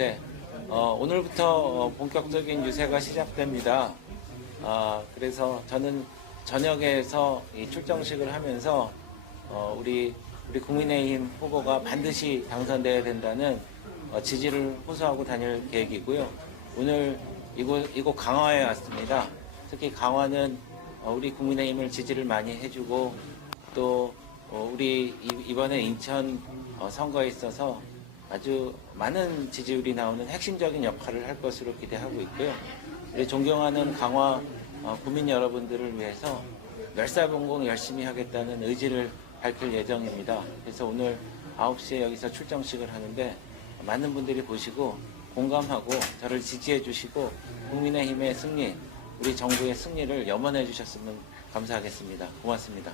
네, 어, 오늘부터 어, 본격적인 유세가 시작됩니다. 아, 그래서 저는 저녁에서 이 출정식을 하면서 어, 우리 우리 국민의힘 후보가 반드시 당선돼야 된다는 어, 지지를 호소하고 다닐 계획이고요. 오늘 이곳 이곳 강화에 왔습니다. 특히 강화는 어, 우리 국민의힘을 지지를 많이 해주고 또 어, 우리 이- 이번에 인천 어, 선거에 있어서 아주 많은 지지율이 나오는 핵심적인 역할을 할 것으로 기대하고 있고요. 우리 존경하는 강화 어, 국민 여러분들을 위해서 멸사봉공 열심히 하겠다는 의지를 밝힐 예정입니다. 그래서 오늘 9시에 여기서 출정식을 하는데 많은 분들이 보시고 공감하고 저를 지지해 주시고 국민의힘의 승리, 우리 정부의 승리를 염원해 주셨으면 감사하겠습니다. 고맙습니다.